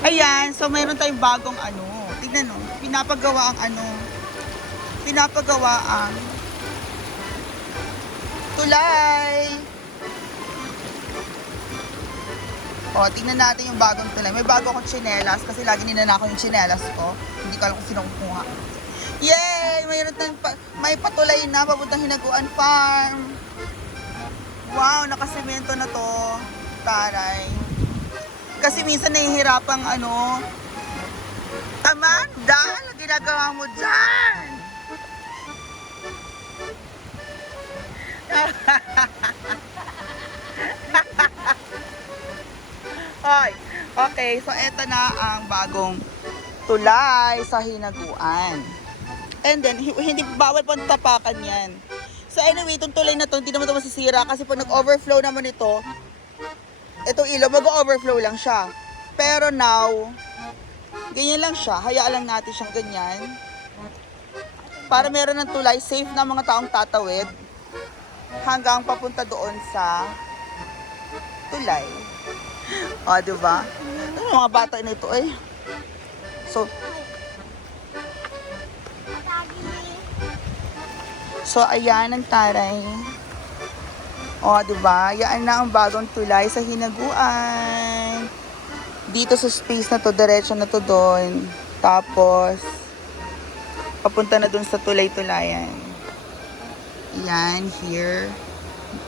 Ayan, so mayroon tayong bagong ano. Tignan no, pinapagawa ang ano. Pinapagawa ang tulay. O, tingnan natin yung bagong tulay. May bago akong tsinelas kasi lagi ninanako yung tsinelas ko. Hindi ko alam kung sino kumuha. Yay! Mayroon tayong pa, may patulay na papuntang Hinaguan Farm. Wow, nakasemento na to. Taray. Kasi minsan nahihirapang ano. Amanda, ano ginagawa mo dyan? Hoy, okay, so eto na ang bagong tulay sa hinaguan. And then, hi- hindi bawal pang tapakan yan. So anyway, itong tulay na to, hindi naman ito masisira kasi pag nag-overflow naman ito, itong ilaw, mag-overflow lang siya. Pero now, ganyan lang siya. Hayaan lang natin siyang ganyan. Para meron ng tulay, safe na mga taong tatawid hanggang papunta doon sa tulay. O, di ba? Ano mga bata na ito eh. So, so ayan ang taray. O, di ba? Yan na ang bagong tulay sa hinaguan. Dito sa space na to, diretso na to doon. Tapos, papunta na doon sa tulay-tulayan. Yan, here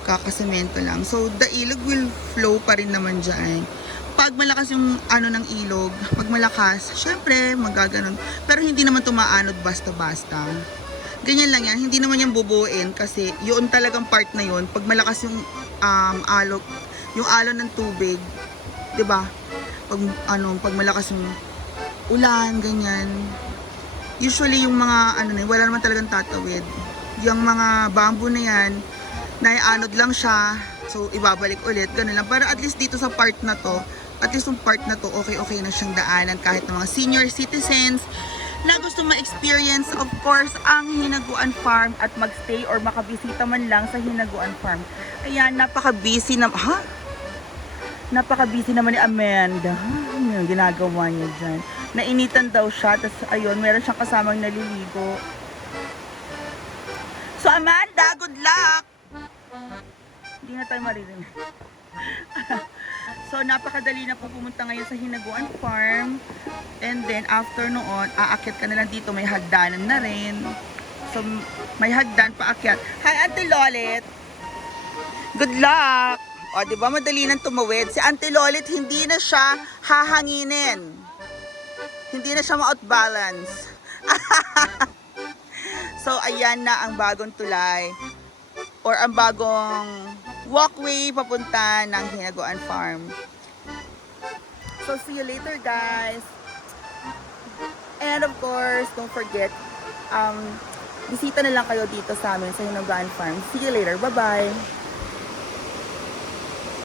kakasemento lang. So, the ilog will flow pa rin naman dyan. Pag malakas yung ano ng ilog, pag malakas, syempre, magaganon. Pero hindi naman tumaanod basta-basta. Ganyan lang yan. Hindi naman yan bubuin kasi yun talagang part na yun. Pag malakas yung um, alog, yung alon ng tubig, 'di ba? Pag ano, pag malakas yung ulan, ganyan. Usually yung mga ano na, wala naman talagang tatawid. Yung mga bamboo na yan, naianod lang siya. So, ibabalik ulit. Ganun lang. Pero at least dito sa part na to, at least yung part na to, okay-okay na siyang daanan kahit ng mga senior citizens na gusto ma-experience, of course, ang Hinaguan Farm at magstay or makabisita man lang sa Hinaguan Farm. Ayan, napaka-busy na... Ha? Napaka-busy naman ni Amanda. Ano yung ginagawa niya dyan? Nainitan daw siya, tapos ayun, meron siyang kasamang naliligo. So Amanda, good luck! Hindi na tayo maririnig. so napakadali na po pumunta ngayon sa Hinaguan Farm. And then after noon, aakyat ka na lang dito. May hagdanan na rin. So may hagdan paakyat. Hi Auntie Lolit! Good luck! O, di ba madali nang tumawid? Si Auntie Lolit, hindi na siya hahanginin. Hindi na siya ma-outbalance. so, ayan na ang bagong tulay or ang bagong walkway papunta ng Hinaguan Farm. So, see you later, guys. And of course, don't forget, um, bisita na lang kayo dito sa amin sa Hinaguan Farm. See you later. Bye-bye.